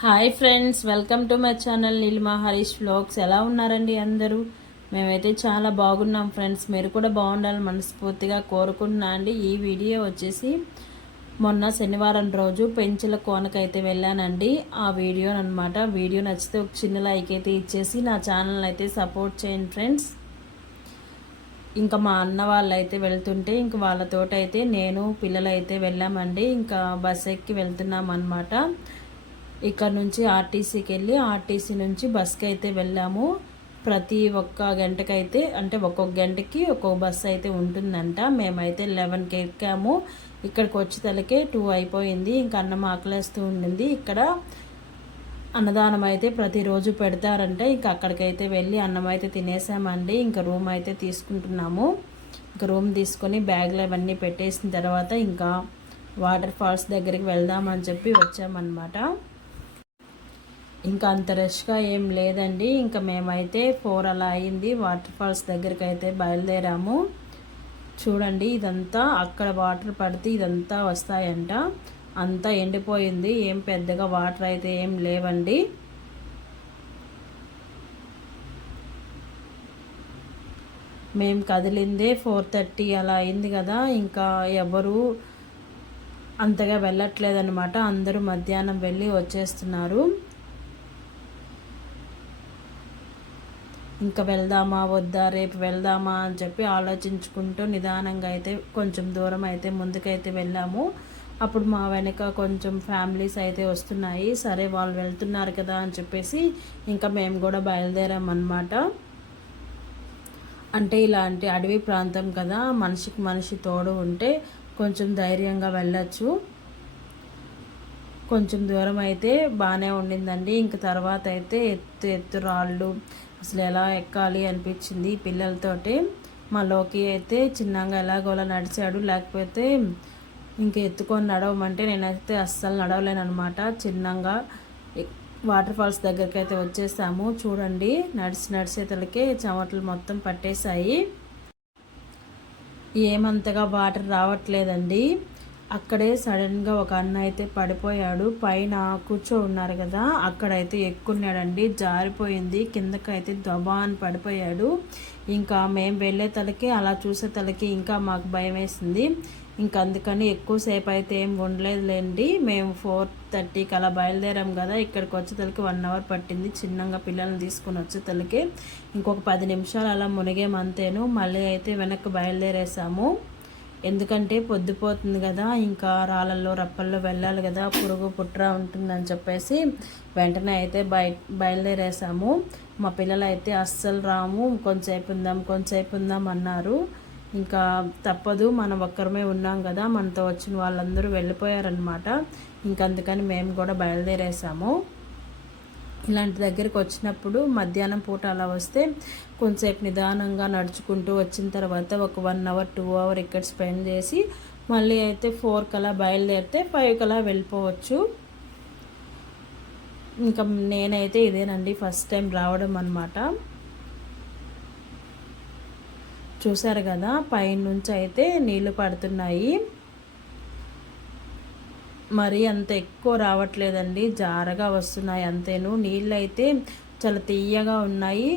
Hi friends, welcome to my channel Neelima Harish vlogs. ఎలా ఉన్నారండి అందరూ? మేమైతే చాలా బాగున్నాం ఫ్రెండ్స్. మీరు కూడా బాగుండాలని మనస్ఫూర్తిగా కోరుకుంటున్నా అండి. ఈ వీడియో వచ్చేసి మొన్న శనివారం రోజు పెంచుల కోనకైతే వెళ్ళానండి. ఆ వీడియో అనమాట. వీడియో నచ్చితే ఒక చిన్న లైక్ అయితే ఇచ్చేసి నా ఛానల్ అయితే సపోర్ట్ చేయండి ఫ్రెండ్స్. ఇంకా మా అన్న వాళ్ళు అయితే వెళ్తుంటే ఇంక వాళ్ళతోటైతే నేను పిల్లలు అయితే వెళ్ళామండి. ఇంకా బస్ ఎక్కి వెళ్తున్నాం అనమాట. ఇక్కడ నుంచి ఆర్టీసీకి వెళ్ళి ఆర్టీసీ నుంచి బస్కి అయితే వెళ్ళాము. ప్రతి ఒక్క గంటకైతే అంటే ఒక్కొక్క గంటకి ఒక్కొక్క బస్సు అయితే ఉంటుందంట. మేమైతే 11కి ఎక్కాము. ఇక్కడికి వచ్చేతలకే 2 అయిపోయింది. ఇంకా అన్నం ఆకలేస్తూ ఉండింది. ఇక్కడ అన్నదానం అయితే ప్రతిరోజు పెడతారంట. ఇంకా అక్కడికైతే వెళ్ళి అన్నం అయితే తినేసామండి. ఇంకా రూమ్ అయితే తీసుకుంటున్నాము. ఇంకా రూమ్ తీసుకొని బ్యాగ్లో అవన్నీ పెట్టేసిన తర్వాత ఇంకా వాటర్ ఫాల్స్ దగ్గరికి వెళ్దామని చెప్పి వచ్చామన్నమాట. ఇంకా అంత రష్గా ఏం లేదండి. ఇంకా మేమైతే 4 అలా అయింది. వాటర్ ఫాల్స్ దగ్గరికి అయితే బయలుదేరాము. చూడండి, ఇదంతా అక్కడ వాటర్ పడితే ఇదంతా వస్తాయంట. అంతా ఎండిపోయింది. ఏం పెద్దగా వాటర్ అయితే ఏం లేవండి. మేము కదిలిందే 4:30 అలా అయింది కదా. ఇంకా ఎవరు అంతగా వెళ్ళట్లేదన్నమాట. అందరూ మధ్యాహ్నం వెళ్ళి వచ్చేస్తున్నారు. ఇంకా వెళ్దామా వద్దా, రేపు వెళ్దామా అని చెప్పి ఆలోచించుకుంటూ నిదానంగా అయితే కొంచెం దూరం అయితే ముందుకైతే వెళ్ళాము. అప్పుడు మా వెనక కొంచెం ఫ్యామిలీస్ అయితే వస్తున్నాయి. సరే, వాళ్ళు వెళ్తున్నారు కదా అని చెప్పేసి ఇంకా మేము కూడా బయలుదేరామన్నమాట. అంటే ఇలాంటి అడవి ప్రాంతం కదా, మనిషికి మనిషి తోడు ఉంటే కొంచెం ధైర్యంగా వెళ్ళచ్చు. కొంచెం దూరం అయితే బాగానే ఉండిందండి. ఇంక తర్వాత అయితే ఎత్తు రాళ్ళు అసలు ఎలా ఎక్కాలి అనిపించింది పిల్లలతోటి. మా లోకి అయితే చిన్నగా ఎలాగోలా నడిచాడు. లేకపోతే ఇంక ఎత్తుకొని నడవమంటే నేనైతే అస్సలు నడవలేను అనమాట. చిన్నగా వాటర్ ఫాల్స్ దగ్గరికి అయితే వచ్చేసాము. చూడండి, నడిచేతలకే చెమటలు మొత్తం పట్టేశాయి. ఏమంతగా వాటర్ రావట్లేదండి. అక్కడే సడన్గా ఒక అన్న అయితే పడిపోయాడు. పైన కూర్చో ఉన్నారు కదా, అక్కడైతే ఎక్కున్నాడండి. జారిపోయింది కిందకైతే దబా అని పడిపోయాడు. ఇంకా మేము వెళ్ళే తలకి అలా చూసే తలకి ఇంకా మాకు భయం వేసింది. ఇంకా అందుకని ఎక్కువసేపు అయితే ఏం ఉండలేదులేండి. మేము 4:30కి అలా బయలుదేరాం కదా. ఇక్కడికి వచ్చేతలకి 1 అవర్ పట్టింది. చిన్నగా పిల్లల్ని తీసుకుని వచ్చేతలకి ఇంకొక 10 నిమిషాలు అలా మునిగేమంతేను. మళ్ళీ అయితే వెనక్కి బయలుదేరేసాము. ఎందుకంటే పొద్దుపోతుంది కదా, ఇంకా రాళ్ళల్లో రప్పల్లో వెళ్ళాలి కదా, పురుగు పుట్ర ఉంటుందని చెప్పేసి వెంటనే అయితే బయలుదేరేసాము. మా పిల్లలు అయితే అస్సలు రాము, కొంచెంసేపు ఉందాం అన్నారు. ఇంకా తప్పదు, మనం ఒక్కరమే ఉన్నాం కదా, మనతో వచ్చిన వాళ్ళందరూ వెళ్ళిపోయారనమాట. ఇంక అందుకని మేము కూడా బయలుదేరేసాము. ఇలాంటి దగ్గరికి వచ్చినప్పుడు మధ్యాహ్నం పూట అలా వస్తే కొంచెంసేపు నిదానంగా నడుచుకుంటూ వచ్చిన తర్వాత ఒక 1 అవర్ 2 అవర్ ఇక్కడ స్పెండ్ చేసి మళ్ళీ అయితే 4 కలా బయలుదేరితే 5 కలా వెళ్ళిపోవచ్చు. ఇంకా నేనైతే ఇదేనండి ఫస్ట్ టైం రావడం అనమాట. చూసారు కదా, పైనుంచి అయితే నీళ్లు పడుతున్నాయి. మరీ అంత ఎక్కువ రావట్లేదండి, జారగా వస్తున్నాయి అంతేను. నీళ్ళు అయితే చాలా తీయగా ఉన్నాయి.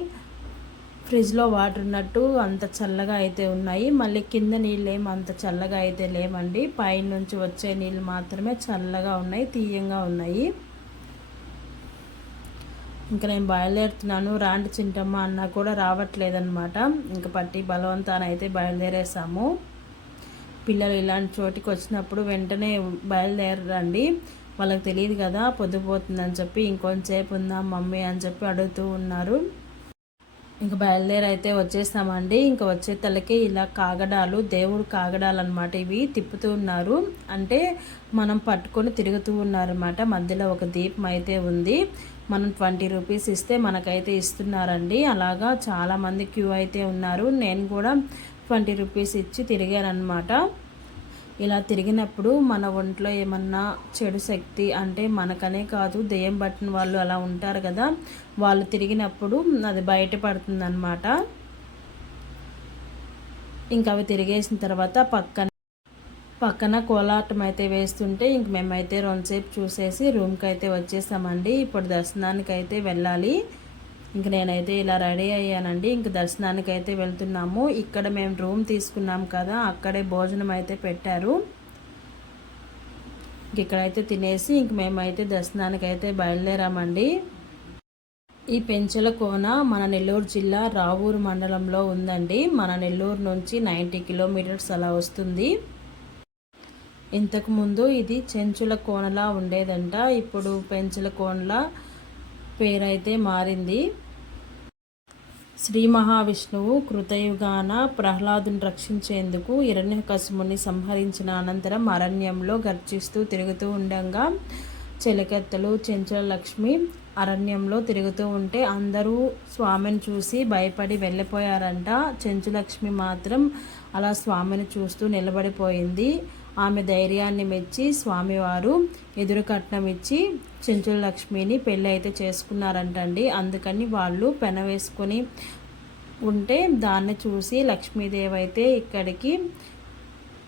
ఫ్రిడ్జ్లో వాటర్ ఉన్నట్టు అంత చల్లగా అయితే ఉన్నాయి. మళ్ళీ కింద నీళ్ళు ఏమి అంత చల్లగా అయితే లేవండి. పైనుంచి వచ్చే నీళ్ళు మాత్రమే చల్లగా ఉన్నాయి, తీయంగా ఉన్నాయి. ఇంకా నేను బయలుదేరుతున్నాను. రాండి చింటమ్మ అన్న కూడా రావట్లేదన్నమాట. ఇంకా పట్టి బలవంతాన అయితే బయలుదేరేసాము. పిల్లలు ఇలాంటి చోటికి వచ్చినప్పుడు వెంటనే బయలుదేరండి. వాళ్ళకి తెలియదు కదా పొద్దుపోతుందని చెప్పి. ఇంకొంచెంసేపు ఉందాం మమ్మీ అని చెప్పి అడుగుతూ ఉన్నారు. ఇంక బయలుదేరి అయితే వచ్చేస్తామండి. ఇంకా వచ్చే తలకి ఇలా కాగడాలు, దేవుడు కాగడాలు అనమాట. ఇవి తిప్పుతూ ఉన్నారు, అంటే మనం పట్టుకొని తిరుగుతూ ఉన్నారన్నమాట. మధ్యలో ఒక దీపం అయితే ఉంది. మనం 20 రూపీస్ ఇస్తే మనకైతే ఇస్తున్నారండి. అలాగా చాలామంది క్యూ అయితే ఉన్నారు. నేను కూడా 20 రూపీస్ ఇచ్చి తిరిగానమాట. ఇలా తిరిగినప్పుడు మన ఒంట్లో ఏమన్నా చెడు శక్తి, అంటే మనకనే కాదు దెయ్యం పట్టిన వాళ్ళు అలా ఉంటారు కదా, వాళ్ళు తిరిగినప్పుడు అది బయటపడుతుంది అన్నమాట. ఇంకా అవి తిరిగేసిన తర్వాత పక్కన పక్కన కోలాటం అయితే వేస్తుంటే ఇంక మేమైతే రెండుసేపు చూసేసి రూమ్కి అయితే వచ్చేసామండి. ఇప్పుడు దర్శనానికి అయితే వెళ్ళాలి. ఇంక నేనైతే ఇలా రెడీ అయ్యానండి. ఇంక దర్శనానికి అయితే వెళ్తున్నాము. ఇక్కడ మేము రూమ్ తీసుకున్నాం కదా, అక్కడే భోజనం అయితే పెట్టారు. ఇక్కడైతే తినేసి ఇంక మేమైతే దర్శనానికి అయితే బయలుదేరామండి. ఈ పెంచల కోన మన నెల్లూరు జిల్లా రావూరు మండలంలో ఉందండి. మన నెల్లూరు నుంచి 90 కిలోమీటర్స్ అలా వస్తుంది. ఇంతకుముందు ఇది చెంచుల కోనలా ఉండేదంట. ఇప్పుడు పెంచల కోనలా పేరైతే మారింది. శ్రీ మహావిష్ణువు కృతయుగాన ప్రహ్లాదుని రక్షించేందుకు హిరణ్యకశిపుని సంహరించిన అనంతరం అరణ్యంలో గర్జిస్తూ తిరుగుతూ ఉండగా చెలికత్తెలు చెంచుల లక్ష్మి అరణ్యంలో తిరుగుతూ ఉంటే అందరూ స్వామిని చూసి భయపడి వెళ్ళిపోయారంట. చెంచులక్ష్మి మాత్రం అలా స్వామిని చూస్తూ నిలబడిపోయింది. ఆమె ధైర్యాన్ని మెచ్చి స్వామివారు ఎదురు కట్నం ఇచ్చి చెంచుల లక్ష్మిని పెళ్ళి అయితే చేసుకున్నారంటండి. అందుకని వాళ్ళు పెన వేసుకొని ఉంటే దాన్ని చూసి లక్ష్మీదేవి అయితే ఇక్కడికి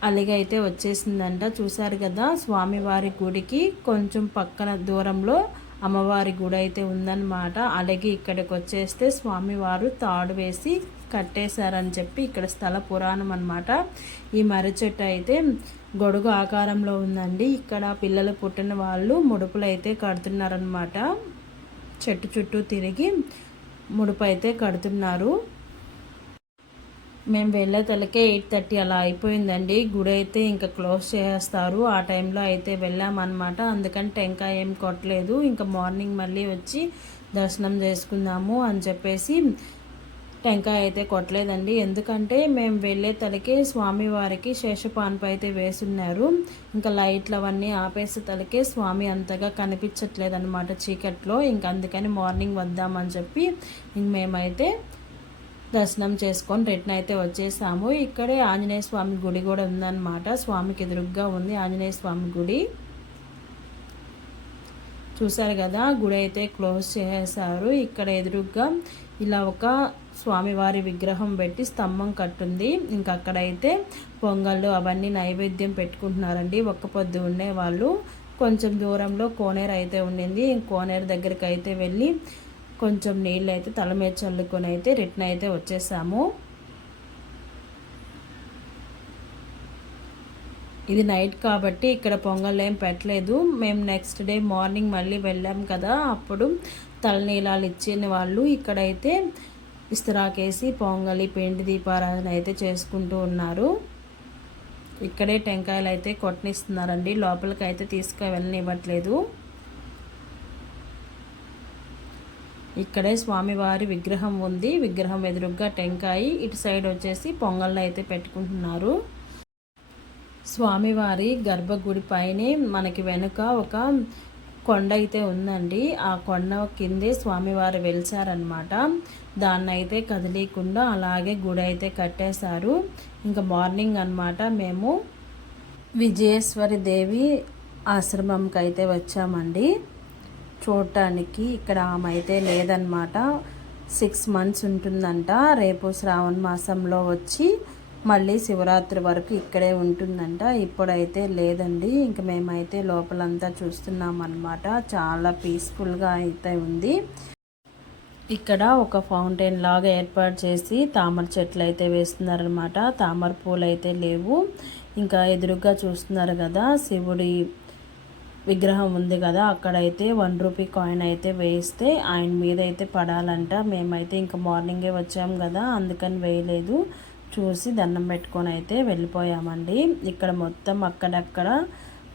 అలిగైతే వచ్చేసిందంట. చూశారు కదా, స్వామివారి గుడికి కొంచెం పక్కన దూరంలో అమ్మవారి గుడి అయితే ఉందన్నమాట. అలాగే ఇక్కడికి వచ్చేస్తే స్వామివారు తాడు వేసి కట్టేశారని చెప్పి ఇక్కడ స్థల పురాణం అన్నమాట. ఈ మర్రి చెట్టు అయితే గొడుగు ఆకారంలో ఉందండి. ఇక్కడ పిల్లలు పుట్టిన వాళ్ళు ముడుపులు అయితే కడుతున్నారనమాట. చెట్టు చుట్టూ తిరిగి ముడుపు అయితే కడుతున్నారు. మేము వెళ్ళేతలకే 8:30 అలా అయిపోయిందండి. గుడి అయితే ఇంకా క్లోజ్ చేస్తారు. ఆ టైంలో అయితే వెళ్ళామన్నమాట. అందుకని టెంకాయ ఏం కొట్టలేదు. ఇంకా మార్నింగ్ మళ్ళీ వచ్చి దర్శనం చేసుకుందాము అని చెప్పేసి టెంకాయ అయితే కొట్టలేదండి. ఎందుకంటే మేము వెళ్ళే తలకే స్వామివారికి శేషపాన్పు అయితే వేసున్నారు. ఇంకా లైట్లు అవన్నీ ఆపేసే తలకే స్వామి అంతగా కనిపించట్లేదు అనమాట చీకట్లో. ఇంక అందుకని మార్నింగ్ వద్దామని చెప్పి ఇంక మేమైతే దర్శనం చేసుకొని రిటర్న్ అయితే వచ్చేసాము. ఇక్కడే ఆంజనేయ స్వామి గుడి కూడా ఉందన్నమాట. స్వామికి ఎదురుగ్గా ఉంది ఆంజనేయ స్వామి గుడి. చూసారు కదా, గుడి అయితే క్లోజ్ చేసేసారు. ఇక్కడ ఎదురుగ్గా ఇలా ఒక స్వామివారి విగ్రహం పెట్టి స్తంభం కట్టుంది. ఇంకా అక్కడైతే పొంగళ్ళు అవన్నీ నైవేద్యం పెట్టుకుంటున్నారండి. ఒక్క పొద్దు ఉండేవాళ్ళు. కొంచెం దూరంలో కోనేరు అయితే ఉండింది. కోనేరు దగ్గరికి అయితే వెళ్ళి కొంచెం నీళ్ళు అయితే తల మీద చల్లుకొని అయితే రిటర్న్ అయితే వచ్చేసాము. ఇది నైట్ కాబట్టి ఇక్కడ పొంగల్ ఏం పెట్టలేదు. మేము నెక్స్ట్ డే మార్నింగ్ మళ్ళీ వెళ్ళాం కదా, అప్పుడు తలనీలాలు ఇచ్చిన వాళ్ళు ఇక్కడైతే ఇస్తరాకేసి పొంగలి పిండి దీపారాధన అయితే చేసుకుంటూ ఉన్నారు. ఇక్కడే టెంకాయలు అయితే కొట్టనిస్తున్నారండి. లోపలికి అయితే తీసుకువెళ్ళనివ్వట్లేదు. ఇక్కడే స్వామివారి విగ్రహం ఉంది. విగ్రహం ఎదురుగ్గా టెంకాయ, ఇటు సైడ్ వచ్చేసి పొంగళ్ళు అయితే పెట్టుకుంటున్నారు. స్వామివారి గర్భగుడి పైనే మనకి వెనుక ఒక కొండ అయితే ఉందండి. ఆ కొండ కిందే స్వామివారు వెలిసారనమాట. దాన్ని అయితే కదిలీకుండా అలాగే గుడి అయితే కట్టేశారు. ఇంకా మార్నింగ్ అనమాట మేము విజయేశ్వరి దేవి ఆశ్రమంకి అయితే వచ్చామండి చూడటానికి. ఇక్కడ ఆమె అయితే లేదనమాట. 6 months ఉంటుందంట. రేపు శ్రావణ మాసంలో వచ్చి మళ్ళీ శివరాత్రి వరకు ఇక్కడే ఉంటుందంట. ఇప్పుడైతే లేదండి. ఇంక మేమైతే లోపలంతా చూస్తున్నాం అన్నమాట. చాలా పీస్ఫుల్గా అయితే ఉంది. ఇక్కడ ఒక ఫౌంటైన్ లాగా ఏర్పాటు చేసి తామర చెట్లు అయితే వేస్తున్నారనమాట. తామర పూలు అయితే లేవు. ఇంకా ఎదురుగా చూస్తున్నారు కదా, శివుడి విగ్రహం ఉంది కదా, అక్కడైతే 1 రూపీ కాయిన్ అయితే వేస్తే ఆయన మీద అయితే పడాలంట. మేమైతే ఇంకా మార్నింగే వచ్చాం కదా, అందుకని వేయలేదు. చూసి దండం పెట్టుకొని అయితే వెళ్ళిపోయామండి. ఇక్కడ మొత్తం అక్కడక్కడ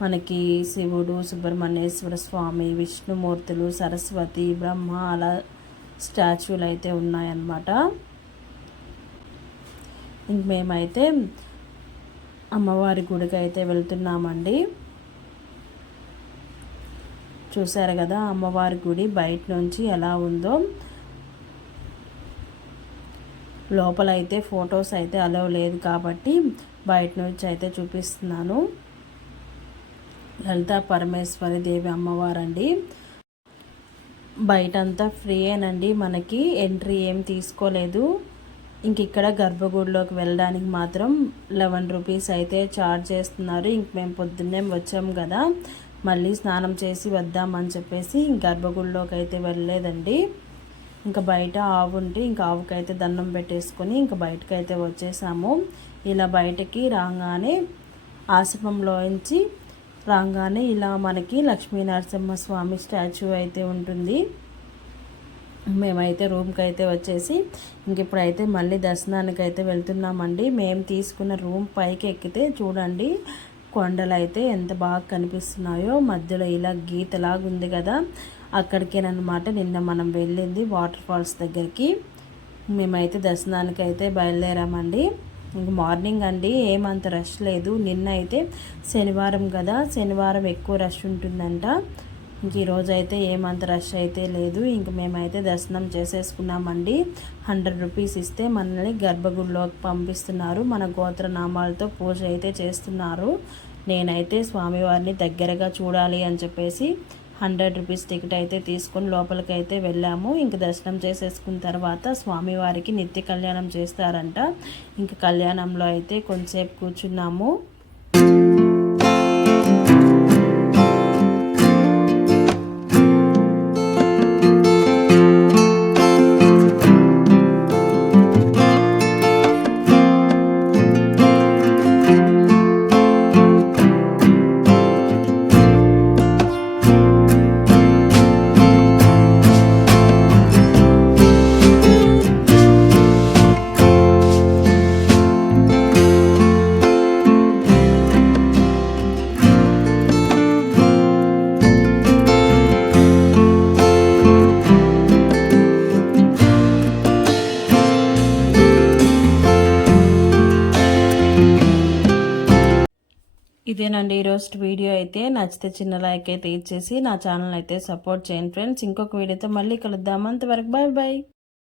మనకి శివుడు, సుబ్రహ్మణ్యేశ్వర స్వామి, విష్ణుమూర్తులు, సరస్వతి, బ్రహ్మ అలా స్టాచ్యూలు అయితే ఉన్నాయన్నమాట. ఇంక మేమైతే అమ్మవారి గుడికి అయితే వెళ్తున్నామండి. చూసారు కదా అమ్మవారి గుడి బయట నుంచి ఎలా ఉందో. లోపల అయితే ఫొటోస్ అయితే అలౌ లేదు కాబట్టి బయట నుంచి అయితే చూపిస్తున్నాను. లలితా పరమేశ్వరి దేవి అమ్మవారండి. బయటంతా ఫ్రీయేనండి, మనకి ఎంట్రీ ఏం తీసుకోలేదు. ఇంక ఇక్కడ గర్భగుడిలోకి వెళ్ళడానికి మాత్రం 11 రూపీస్ అయితే ఛార్జ్ చేస్తున్నారు. ఇంక మేము పొద్దున్నే వచ్చాము కదా, మళ్ళీ స్నానం చేసి వద్దామని చెప్పేసి గర్భగుడిలోకి అయితే వెళ్ళలేదండి. ఇంకా బయట ఆవు ఉంటే ఇంకా ఆవుకైతే దండం పెట్టేసుకొని ఇంకా బయటకైతే వచ్చేసాము. ఇలా బయటకి రాగానే ఆశ్రమంలోంచి రాగానే ఇలా మనకి లక్ష్మీ నరసింహస్వామి స్టాచ్యూ అయితే ఉంటుంది. మేమైతే రూమ్కి అయితే వచ్చేసి ఇంక ఇప్పుడైతే మళ్ళీ దర్శనానికి అయితే వెళ్తున్నామండి. మేము తీసుకున్న రూమ్ పైకి ఎక్కితే చూడండి కొండలు అయితే ఎంత బాగా కనిపిస్తున్నాయో, మధ్యలో ఇలా గీతలాగా ఉంది కదా, అక్కడికేనమాట నిన్న మనం వెళ్ళింది వాటర్ ఫాల్స్ దగ్గరికి. మేమైతే దర్శనానికి అయితే బయలుదేరామండి. ఇంక మార్నింగ్ అండి ఏమంత రష్ లేదు. నిన్న అయితే శనివారం కదా, శనివారం ఎక్కువ రష్ ఉంటుందంట. ఇంక ఈరోజు అయితే ఏమంత రష్ అయితే లేదు. ఇంక మేమైతే దర్శనం చేసేసుకున్నామండి. 100 రూపీస్ ఇస్తే మనల్ని గర్భగుడిలోకి పంపిస్తున్నారు. మన గోత్రనామాలతో పూజ అయితే చేస్తున్నారు. నేనైతే స్వామివారిని దగ్గరగా చూడాలి అని చెప్పేసి 100 రూపీస్ టికెట్ అయితే తీసుకొని లోపలికి అయితే వెళ్ళాము. ఇంక దర్శనం చేసేసుకున్న తర్వాత స్వామివారికి నిత్య కళ్యాణం చేస్తారంట. ఇంక కళ్యాణంలో అయితే కొంచెంసేపు కూర్చున్నాము. ఇదేనండి ఈరోజు వీడియో అయితే. నచ్చితే చిన్న లైక్ అయితే ఇచ్చేసి నా ఛానల్ అయితే సపోర్ట్ చేయండి ఫ్రెండ్స్. ఇంకొక వీడియోతో మళ్ళీ కలుద్దాం. అంతవరకు బాయ్ బాయ్.